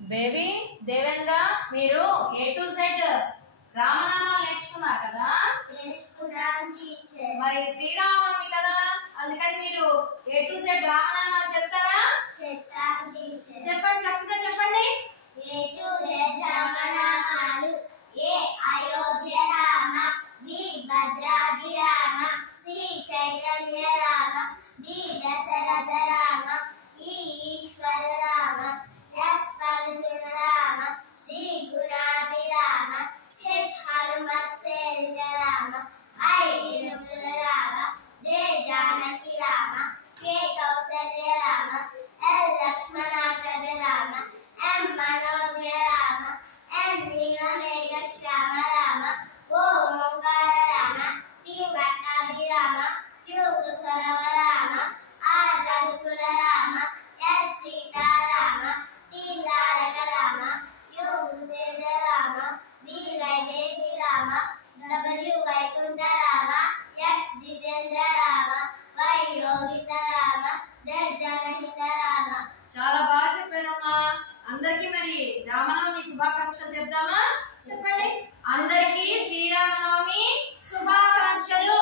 Baby Devendra, మీరు A to Z రామనామాలు నేర్చుకున్నారు కదా? మరి శ్రీరామనవమి కదా, అందుకని మీరు A to Z రామనామాలు చెప్తారా? చెప్పండి, చక్కగా చెప్పండి. A to Z రామనామాలు. A Ayodhya Rama, B Bhadradri Rama, C Chaitanya Rama, D Dasharatha Rama, E Eshwara Rama, F Phalguna Rama, G గుణాభి Rama, H హనుమత్సేన Rama, I వినుకుల Rama, J Janaki Rama, K Kaushalya Rama, L లక్ష్మణాగ్రజ Rama, M Manogna Rama, N నీలమేఘ Shyama Rama, O Omkara Rama, T Pattabhi Rama, Q Kushalava Rama, R రఘుకుల Rama, S Sitarama, T Taraka Rama, U ముసేజ Rama, V Vaidehi Rama, W Vaikuntha Rama, X Jitendra Rama, Y Yogita Rama, Z జనహిత Rama. చాలా బాగా చెప్పారమ్మా. అందరికీ మరి రామనవమి శుభాకాంక్షలు చెప్దామా? చెప్పండి. అందరికీ శ్రీరామనవమి శుభాకాంక్షలు.